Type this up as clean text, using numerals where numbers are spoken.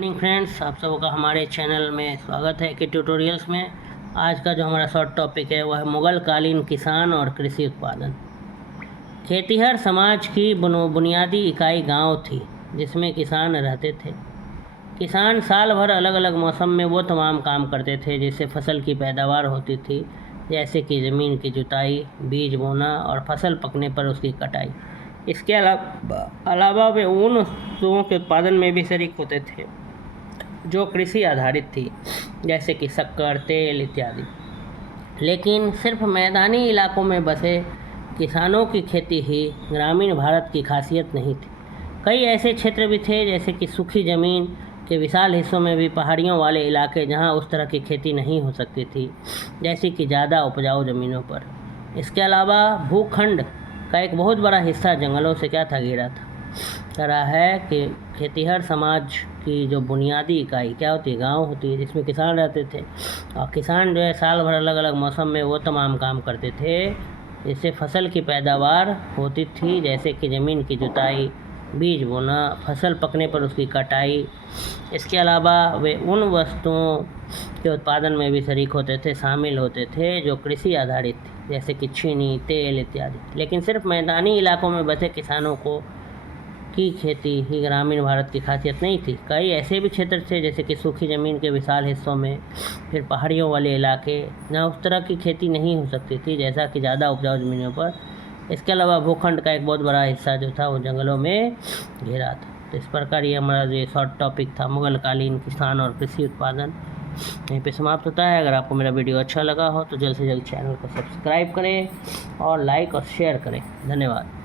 Morning friends, आप सबका हमारे चैनल में स्वागत है के ट्यूटोरियल्स में। आज का जो हमारा शॉर्ट टॉपिक है वह है मुगल कालीन किसान और कृषि उत्पादन। खेतिहर समाज की बुनियादी इकाई गांव थी जिसमें किसान रहते थे। किसान साल भर अलग अलग मौसम में वो तमाम काम करते थे जिससे फसल की पैदावार होती थी, जैसे कि ज़मीन की जुताई, बीज बोना और फसल पकने पर उसकी कटाई। इसके अलावा वे उन वस्तुओं के उत्पादन में भी शरीक होते थे जो कृषि आधारित थी, जैसे कि शक्कर, तेल इत्यादि। लेकिन सिर्फ मैदानी इलाकों में बसे किसानों की खेती ही ग्रामीण भारत की खासियत नहीं थी। कई ऐसे क्षेत्र भी थे, जैसे कि सूखी ज़मीन के विशाल हिस्सों में भी पहाड़ियों वाले इलाके जहां उस तरह की खेती नहीं हो सकती थी, जैसे कि ज़्यादा उपजाऊ ज़मीनों पर। इसके अलावा भूखंड का एक बहुत बड़ा हिस्सा जंगलों से घिरा था। तरह है कि खेतिहर समाज की जो बुनियादी इकाई क्या होती है, गांव होती है, जिसमें किसान रहते थे। और किसान जो है साल भर अलग अलग मौसम में वो तमाम काम करते थे जिससे फसल की पैदावार होती थी, जैसे कि ज़मीन की जुताई, बीज बोना, फसल पकने पर उसकी कटाई। इसके अलावा वे उन वस्तुओं के उत्पादन में भी शरीक होते थे, शामिल होते थे जो कृषि आधारित थी, जैसे कि चीनी, तेल इत्यादि। लेकिन सिर्फ मैदानी इलाकों में बसे किसानों की खेती ही ग्रामीण भारत की खासियत नहीं थी। कई ऐसे भी क्षेत्र थे, जैसे कि सूखी ज़मीन के विशाल हिस्सों में, फिर पहाड़ियों वाले इलाके जहाँ उस तरह की खेती नहीं हो सकती थी, जैसा कि ज़्यादा उपजाऊ ज़मीनों पर। इसके अलावा भूखंड का एक बहुत बड़ा हिस्सा जो था वो जंगलों में घिरा था। तो इस प्रकार ये हमारा जो शॉर्ट टॉपिक था मुगल कालीन किसान और कृषि उत्पादन, यहीं पे समाप्त होता है। अगर आपको मेरा वीडियो अच्छा लगा हो तो जल्द से जल्द चैनल को सब्सक्राइब करें और लाइक और शेयर करें। धन्यवाद।